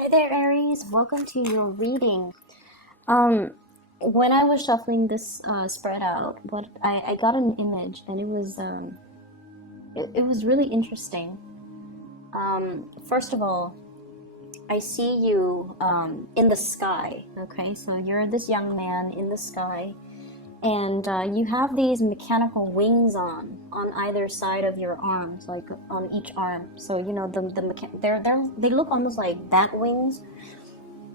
Hi there, Aries. Welcome to your reading. When I was shuffling this spread out, what I got an image, and it was really interesting. First of all, I see you in the sky. Okay, so you're this young man in the sky, and you have these mechanical wings on either side of your arms, like on each arm. So you know they look almost like bat wings,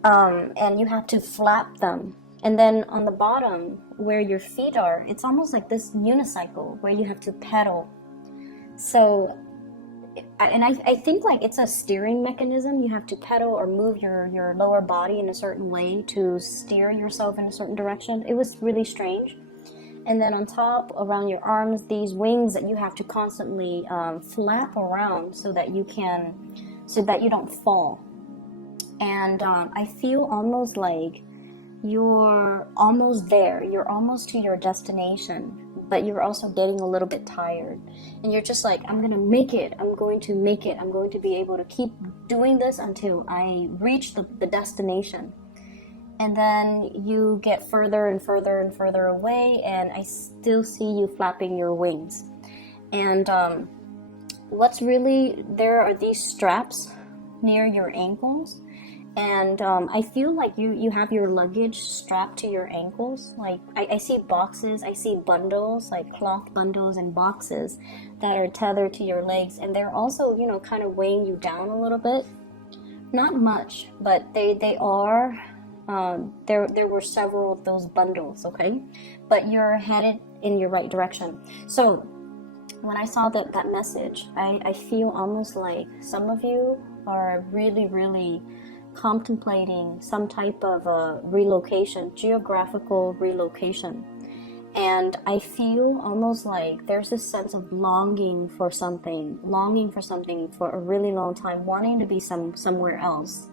and you have to flap them. And then on the bottom where your feet are, it's almost like this unicycle where you have to pedal. So, and I think like it's a steering mechanism. You have to pedal or move your lower body in a certain way to steer yourself in a certain direction. It was really strange. And then on top, around your arms, these wings that you have to constantly flap around so that you don't fall. And I feel almost like you're almost there. You're almost to your destination, but you're also getting a little bit tired. And you're just like, I'm going to make it. I'm going to make it. I'm going to be able to keep doing this until I reach the destination. And then you get further and further and further away, and I still see you flapping your wings. And there are these straps near your ankles. And I feel like you have your luggage strapped to your ankles. Like I see boxes, I see bundles, like cloth bundles and boxes that are tethered to your legs. And they're also, kind of weighing you down a little bit. Not much, but they are. There were several of those bundles, okay? But you're headed in your right direction. So when I saw that message, I feel almost like some of you are really, really contemplating some type of a relocation, geographical relocation. And I feel almost like there's this sense of longing for something for a really long time, wanting to be somewhere else.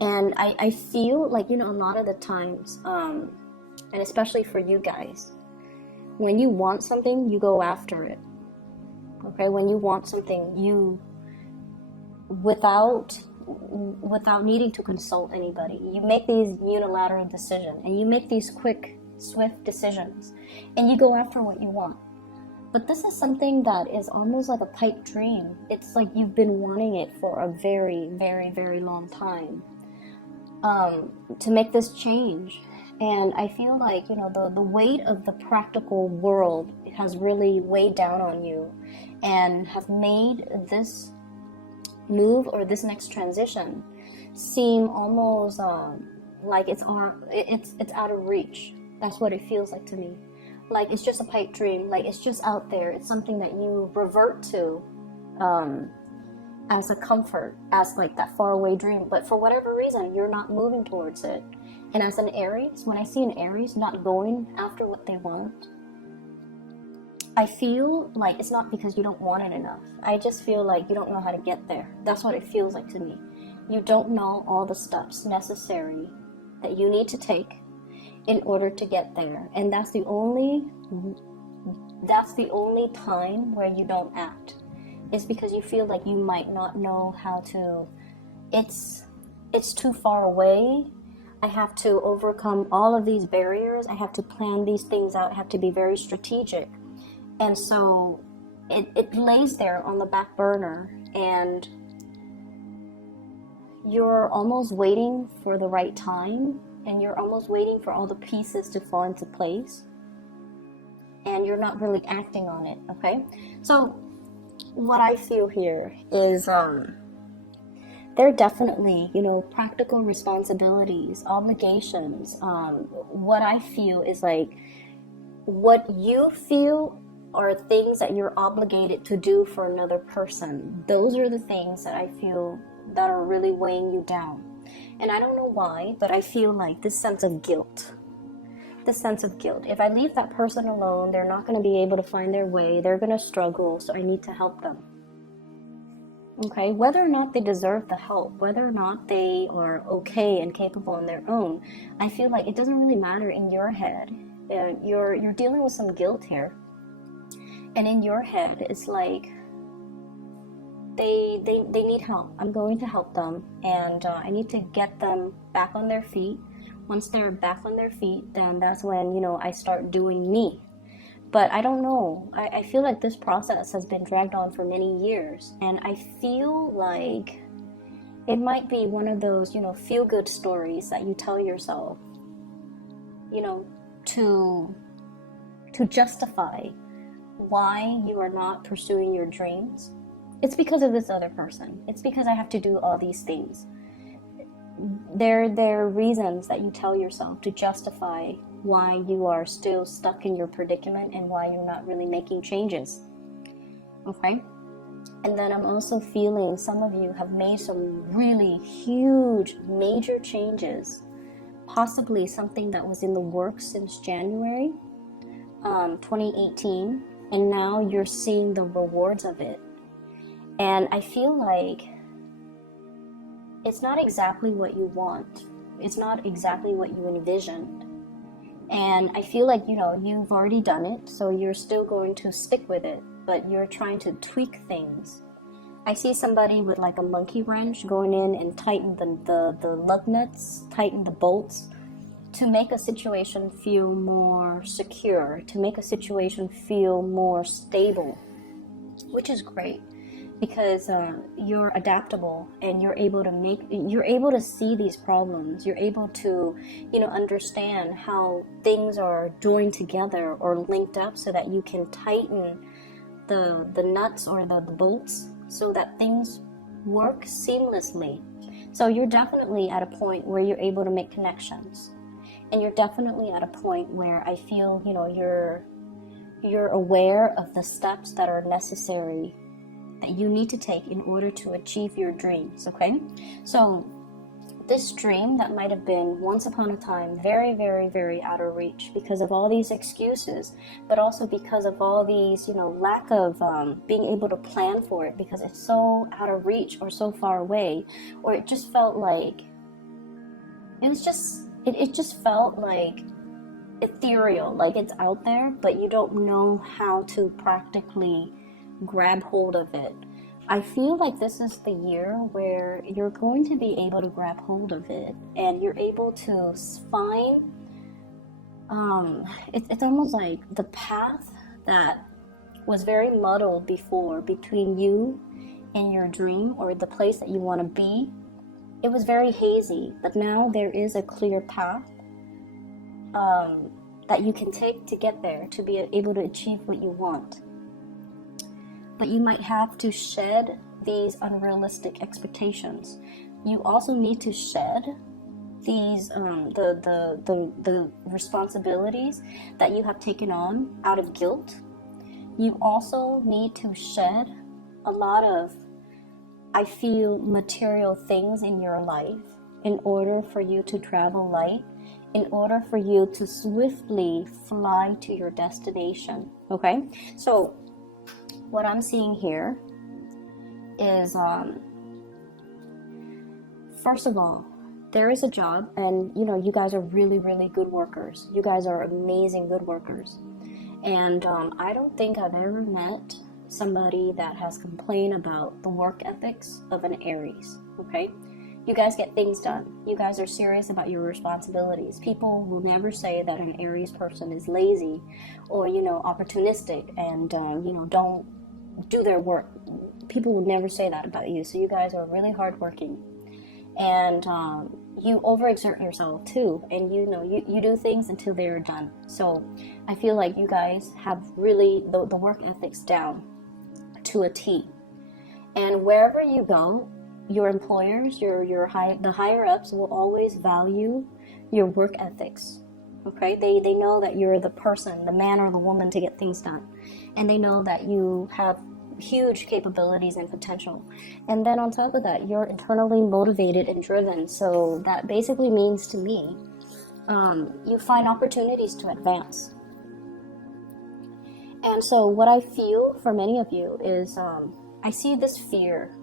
And I feel like, a lot of the times, and especially for you guys, when you want something, you go after it. Okay, when you want something, you without needing to consult anybody, you make these unilateral decisions, and you make these quick, swift decisions, and you go after what you want. But this is something that is almost like a pipe dream. It's like you've been wanting it for a very, very, very long time, to make this change. And I feel like, the weight of the practical world has really weighed down on you and have made this move or this next transition seem almost like it's out of reach. That's what it feels like to me. Like it's just a pipe dream. Like it's just out there. It's something that you revert to as a comfort, as like that faraway dream. But for whatever reason, you're not moving towards it. And as an Aries, when I see an Aries not going after what they want, I feel like it's not because you don't want it enough. I just feel like you don't know how to get there. That's what it feels like to me. You don't know all the steps necessary that you need to take in order to get there. And that's the only time where you don't act. It's because you feel like you might not know how to. It's too far away. I have to overcome all of these barriers. I have to plan these things out. I have to be very strategic. And so it lays there on the back burner, and you're almost waiting for the right time, and you're almost waiting for all the pieces to fall into place, and you're not really acting on it, okay? So what I feel here is there are definitely, practical responsibilities, obligations. What I feel is like what you feel are things that you're obligated to do for another person. Those are the things that I feel that are really weighing you down. And I don't know why, but I feel like this sense of guilt. If I leave that person alone, they're not going to be able to find their way. They're going to struggle, so I need to help them. Okay, whether or not they deserve the help, whether or not they are okay and capable on their own, I feel like it doesn't really matter in your head. You're dealing with some guilt here. And in your head, it's like they need help. I'm going to help them, and I need to get them back on their feet. Once they're back on their feet, then that's when, you know, I start doing me. But I don't know. I feel like this process has been dragged on for many years, and I feel like it might be one of those, you know, feel-good stories that you tell yourself, you know, to justify why you are not pursuing your dreams. It's because of this other person. It's because I have to do all these things. There are reasons that you tell yourself to justify why you are still stuck in your predicament and why you're not really making changes. Okay? And then I'm also feeling some of you have made some really huge, major changes. Possibly something that was in the works since January 2018, and now you're seeing the rewards of it. And I feel like it's not exactly what you want. It's not exactly what you envisioned. And I feel like, you know, you've already done it, so you're still going to stick with it, but you're trying to tweak things. I see somebody with like a monkey wrench going in and tighten the lug nuts, tighten the bolts, to make a situation feel more secure, to make a situation feel more stable, which is great, because you're adaptable and you're able to see these problems. You're able to, you know, understand how things are joined together or linked up so that you can tighten the nuts or the bolts so that things work seamlessly. So you're definitely at a point where you're able to make connections. And you're definitely at a point where I feel, you know, you're aware of the steps that are necessary that you need to take in order to achieve your dreams, okay? So this dream that might have been once upon a time very, very, very out of reach because of all these excuses, but also because of all these, you know, lack of being able to plan for it because it's so out of reach or so far away, or it just felt like it just felt like ethereal, like it's out there, but you don't know how to practically grab hold of it. I feel like this is the year where you're going to be able to grab hold of it, and you're able to find, it's almost like the path that was very muddled before between you and your dream or the place that you want to be. It was very hazy, but now there is a clear path that you can take to get there, to be able to achieve what you want. But you might have to shed these unrealistic expectations. You also need to shed these the responsibilities that you have taken on out of guilt. You also need to shed a lot of, I feel, material things in your life in order for you to travel light, in order for you to swiftly fly to your destination. Okay? So what I'm seeing here is, first of all, there is a job, and you know, you guys are really, really good workers. You guys are amazing good workers. And I don't think I've ever met somebody that has complained about the work ethics of an Aries, okay? You guys get things done. You guys are serious about your responsibilities. People will never say that an Aries person is lazy or, you know, opportunistic and, you know, don't do their work. People will never say that about you. So you guys are really hardworking. And you overexert yourself too. And, you know, you do things until they're done. So I feel like you guys have really the work ethics down to a T. And wherever you go, your employers, the higher ups will always value your work ethics. Okay, they know that you're the person, the man or the woman to get things done, and they know that you have huge capabilities and potential. And then on top of that, you're internally motivated and driven. So that basically means to me, you find opportunities to advance. And so what I feel for many of you is, I see this fear.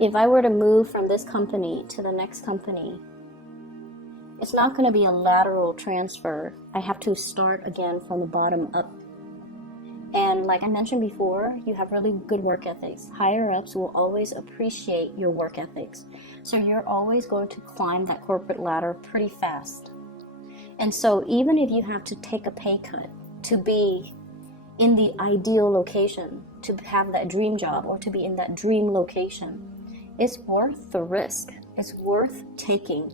If I were to move from this company to the next company, it's not going to be a lateral transfer. I have to start again from the bottom up. And like I mentioned before, you have really good work ethics. Higher ups will always appreciate your work ethics. So you're always going to climb that corporate ladder pretty fast. And so even if you have to take a pay cut to be in the ideal location, to have that dream job, or to be in that dream location, it's worth the risk. It's worth taking,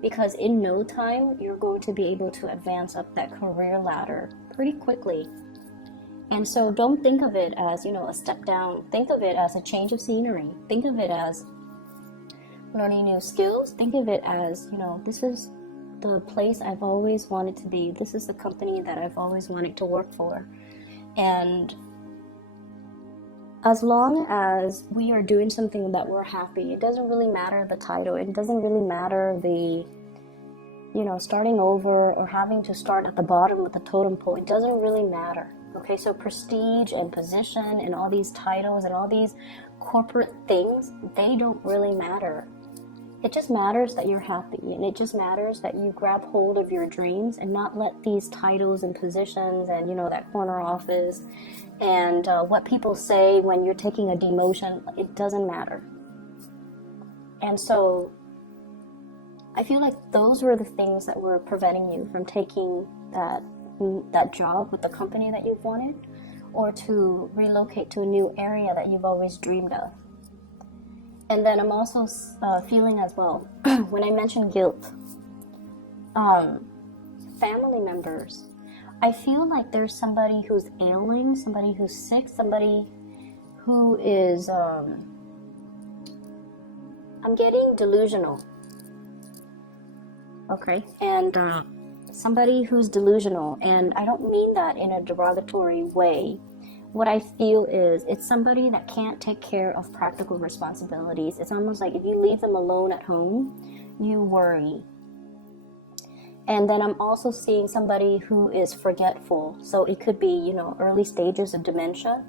because in no time you're going to be able to advance up that career ladder pretty quickly. And so don't think of it as, a step down. Think of it as a change of scenery. Think of it as learning new skills. Think of it as, this is the place I've always wanted to be. This is the company that I've always wanted to work for. And as long as we are doing something that we're happy, it doesn't really matter the title. It doesn't really matter the, starting over or having to start at the bottom of the totem pole. It doesn't really matter. Okay, so prestige and position and all these titles and all these corporate things, they don't really matter. It just matters that you're happy, and it just matters that you grab hold of your dreams and not let these titles and positions and, that corner office and what people say when you're taking a demotion, it doesn't matter. And so I feel like those were the things that were preventing you from taking that job with the company that you've wanted, or to relocate to a new area that you've always dreamed of. And then I'm also feeling as well, when I mentioned guilt, family members, I feel like there's somebody who's ailing, somebody who's sick, somebody who is, I'm getting delusional. Okay, and somebody who's delusional, and I don't mean that in a derogatory way. What I feel is it's somebody that can't take care of practical responsibilities. It's almost like if you leave them alone at home, you worry. And then I'm also seeing somebody who is forgetful. So it could be, early stages of dementia.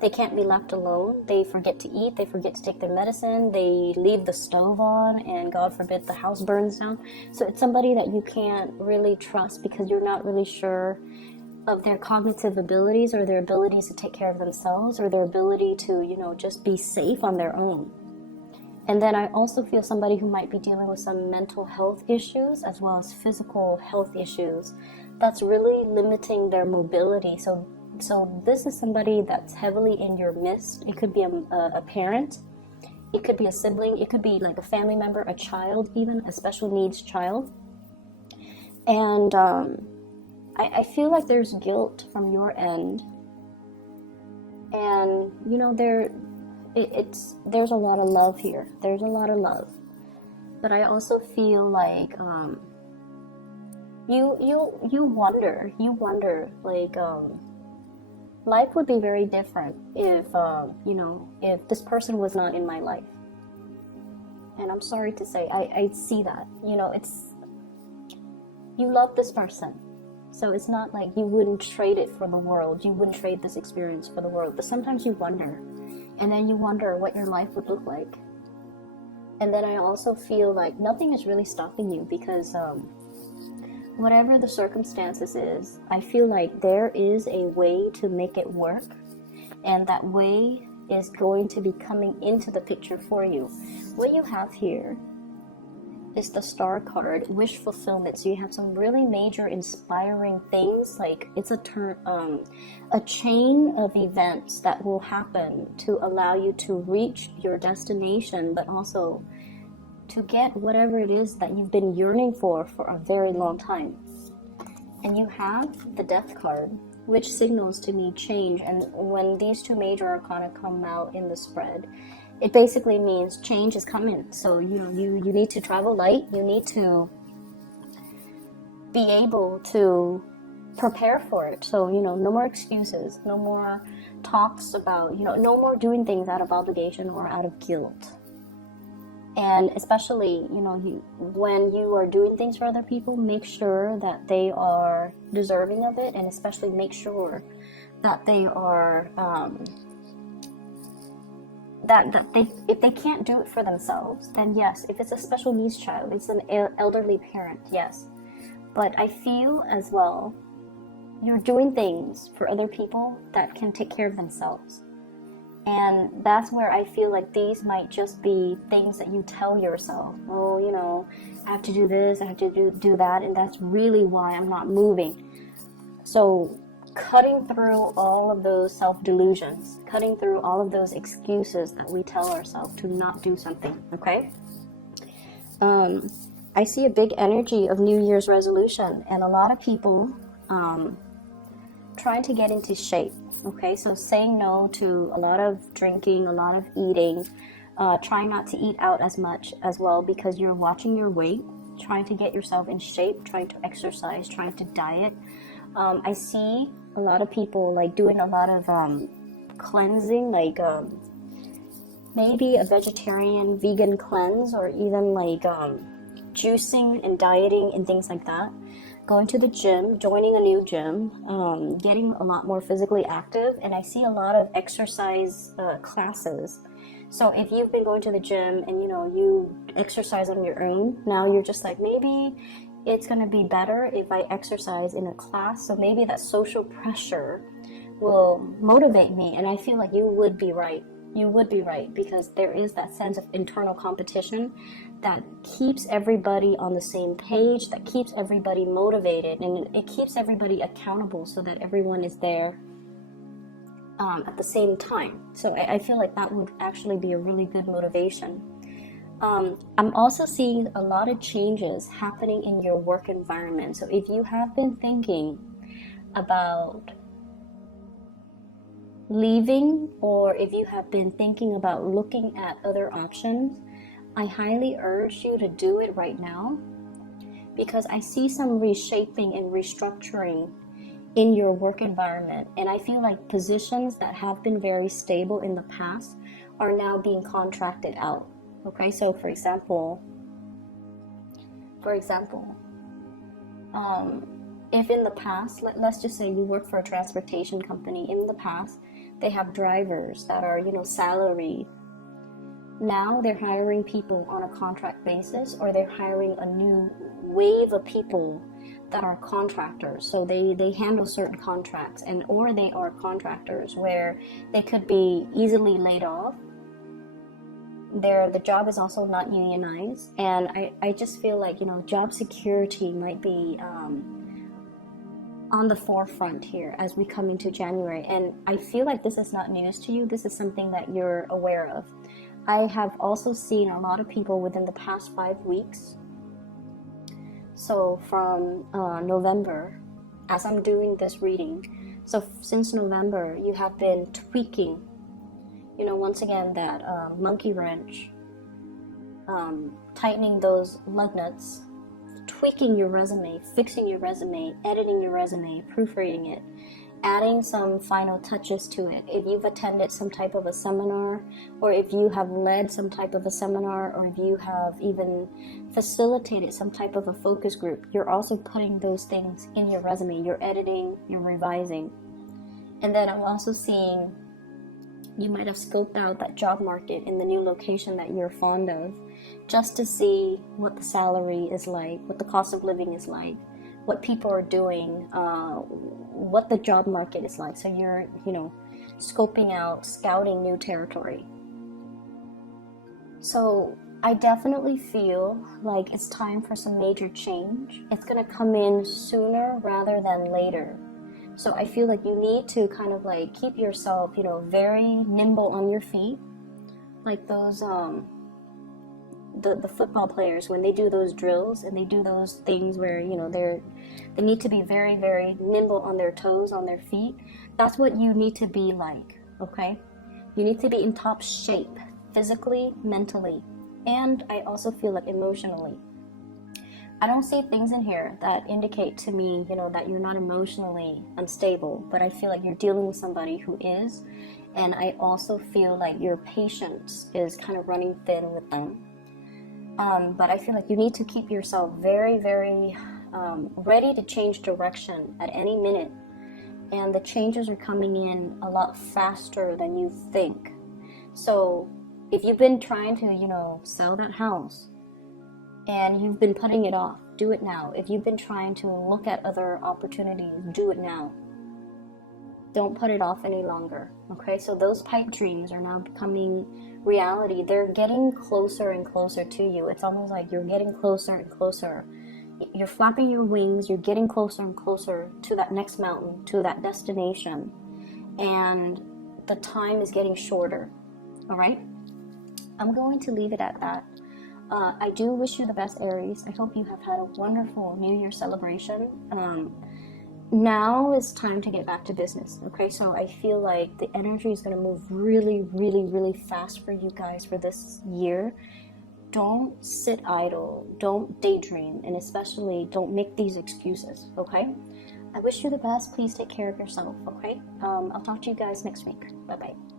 They can't be left alone. They forget to eat. They forget to take their medicine. They leave the stove on, and God forbid the house burns down. So it's somebody that you can't really trust, because you're not really sure of their cognitive abilities, or their abilities to take care of themselves, or their ability to, just be safe on their own. And then I also feel somebody who might be dealing with some mental health issues as well as physical health issues that's really limiting their mobility. So this is somebody that's heavily in your midst. It could be a parent, it could be a sibling, it could be like a family member, a child, even a special needs child. And I feel like there's guilt from your end, and there's a lot of love here. There's a lot of love, but I also feel like you wonder like life would be very different if if this person was not in my life. And I'm sorry to say, I see that it's, you love this person. So it's not like you wouldn't trade it for the world. You wouldn't trade this experience for the world. But sometimes you wonder. And then you wonder what your life would look like. And then I also feel like nothing is really stopping you, because whatever the circumstances is, I feel like there is a way to make it work. And that way is going to be coming into the picture for you. What you have here is the star card, wish fulfillment. So you have some really major inspiring things, like it's a chain of events that will happen to allow you to reach your destination, but also to get whatever it is that you've been yearning for a very long time. And you have the death card, which signals to me change. And when these two major arcana come out in the spread, it basically means change is coming. So you need to travel light. You need to be able to prepare for it. So no more excuses, no more talks about no more doing things out of obligation or out of guilt. And especially when you are doing things for other people, make sure that they are deserving of it, and especially make sure that they are that they, if they can't do it for themselves, then yes, if it's a special needs child, it's an elderly parent, yes. But I feel as well, you're doing things for other people that can take care of themselves. And that's where I feel like these might just be things that you tell yourself. Oh, you know, I have to do this, I have to do that, and that's really why I'm not moving. So cutting through all of those self-delusions, cutting through all of those excuses that we tell ourselves to not do something, okay? I see a big energy of New Year's resolution, and a lot of people trying to get into shape, okay? So saying no to a lot of drinking, a lot of eating, trying not to eat out as much as well because you're watching your weight, trying to get yourself in shape, trying to exercise, trying to diet. I see a lot of people like doing a lot of cleansing, like maybe a vegetarian, vegan cleanse, or even like juicing and dieting and things like that. Going to the gym, joining a new gym, getting a lot more physically active, and I see a lot of exercise classes. So if you've been going to the gym and you know you exercise on your own, now you're just like, maybe it's going to be better if I exercise in a class. So maybe that social pressure will motivate me, and I feel like you would be right. You would be right, because there is that sense of internal competition that keeps everybody on the same page, that keeps everybody motivated, and it keeps everybody accountable so that everyone is there at the same time. So I feel like that would actually be a really good motivation. I'm also seeing a lot of changes happening in your work environment. So if you have been thinking about leaving, or if you have been thinking about looking at other options, I highly urge you to do it right now, because I see some reshaping and restructuring in your work environment, and I feel like positions that have been very stable in the past are now being contracted out. Okay, so for example, if in the past, let's just say you work for a transportation company, in the past they have drivers that are, you know, salaried. Now they're hiring people on a contract basis, or they're hiring a new wave of people that are contractors. So they handle certain contracts, and or they are contractors where they could be easily laid off. The job is also not unionized, and I just feel like, you know, job security might be on the forefront here as we come into January. And I feel like this is not news to you. This is something that you're aware of. I have also seen a lot of people within the past 5 weeks. So from November, as I'm doing this reading, so since November, you have been tweaking, you know, once again, that monkey wrench, tightening those lug nuts, tweaking your resume, fixing your resume, editing your resume, proofreading it, adding some final touches to it. If you've attended some type of a seminar, or if you have led some type of a seminar, or if you have even facilitated some type of a focus group, you're also putting those things in your resume. You're editing, you're revising. And then I'm also seeing you might have scoped out that job market in the new location that you're fond of, just to see what the salary is like, what the cost of living is like, what people are doing, what the job market is like. So you're, you know, scoping out, scouting new territory. So I definitely feel like it's time for some major change. It's going to come in sooner rather than later. So I feel like you need to kind of like keep yourself, you know, very nimble on your feet, like those the football players when they do those drills and they do those things where, you know, they need to be very, very nimble on their toes, on their feet. That's what you need to be like, okay? You need to be in top shape, physically, mentally, and I also feel like emotionally. I don't see things in here that indicate to me, you know, that you're not emotionally unstable, but I feel like you're dealing with somebody who is, and I also feel like your patience is kind of running thin with them. But I feel like you need to keep yourself very, very ready to change direction at any minute, and the changes are coming in a lot faster than you think. So if you've been trying to, you know, sell that house, and you've been putting it off, do it now. If you've been trying to look at other opportunities, do it now. Don't put it off any longer, okay? So those pipe dreams are now becoming reality. They're getting closer and closer to you. It's almost like you're getting closer and closer. You're flapping your wings, you're getting closer and closer to that next mountain, to that destination, and the time is getting shorter, all right? I'm going to leave it at that. I do wish you the best, Aries. I hope you have had a wonderful New Year celebration. Now is time to get back to business, okay? So I feel like the energy is going to move really, really, really fast for you guys for this year. Don't sit idle, don't daydream, and especially don't make these excuses, okay? I wish you the best. Please take care of yourself, okay? I'll talk to you guys next week. Bye-bye.